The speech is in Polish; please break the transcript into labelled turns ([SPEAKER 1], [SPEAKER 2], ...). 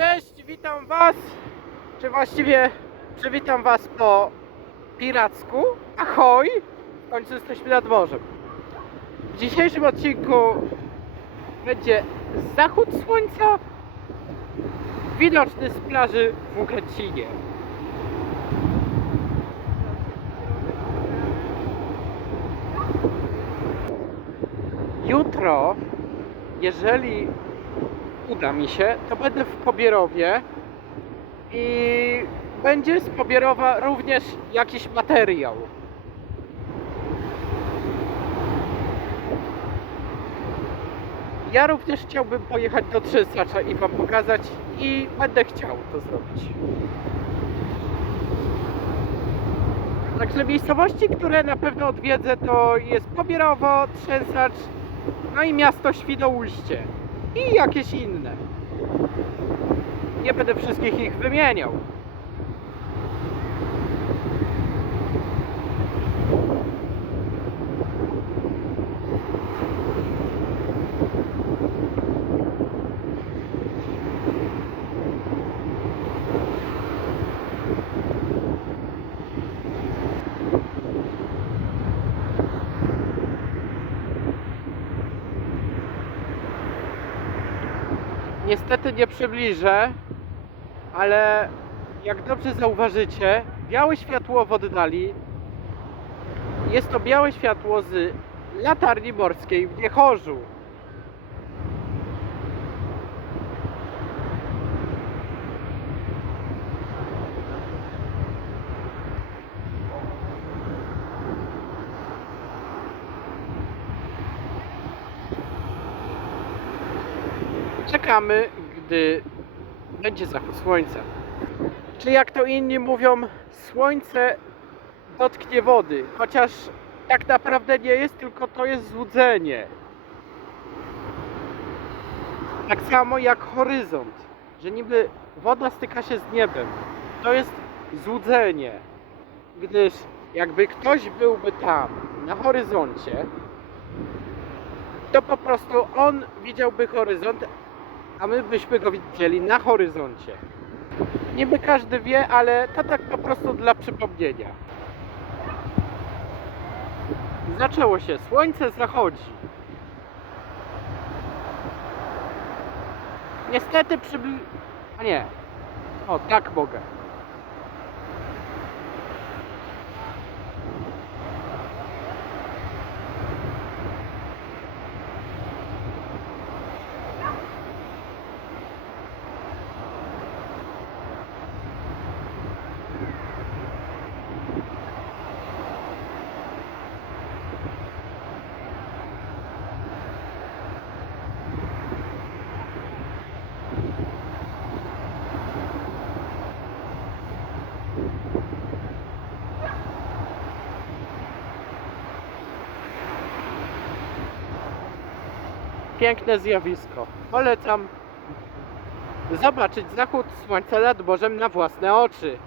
[SPEAKER 1] Cześć, witam Was, czy właściwie przywitam Was po piracku. Ahoj! W końcu jesteśmy nad morzem. W dzisiejszym odcinku będzie zachód słońca widoczny z plaży w Łukęcinie. Jutro, jeżeli uda mi się, to będę w Pobierowie i będzie z Pobierowa również jakiś materiał. Ja również chciałbym pojechać do Trzęsacza i Wam pokazać i będę chciał to zrobić. Także miejscowości, które na pewno odwiedzę to jest Pobierowo, Trzęsacz, no i miasto Świnoujście i jakieś inne. Nie będę wszystkich ich wymieniał. Niestety nie przybliżę, ale jak dobrze zauważycie, białe światło w oddali jest to białe światło z latarni morskiej w Niechorzu. Czekamy, gdy będzie zachód słońca. Czy jak to inni mówią, słońce dotknie wody, chociaż tak naprawdę nie jest, tylko to jest złudzenie. Tak samo jak horyzont, że niby woda styka się z niebem. To jest złudzenie, gdyż jakby ktoś byłby tam na horyzoncie, to po prostu on widziałby horyzont, a my byśmy go widzieli na horyzoncie. Niby każdy wie, ale to tak po prostu dla przypomnienia. Zaczęło się, słońce zachodzi. Niestety przybli... A nie. O, tak mogę. Piękne zjawisko. Polecam zobaczyć zachód słońca nad morzem na własne oczy.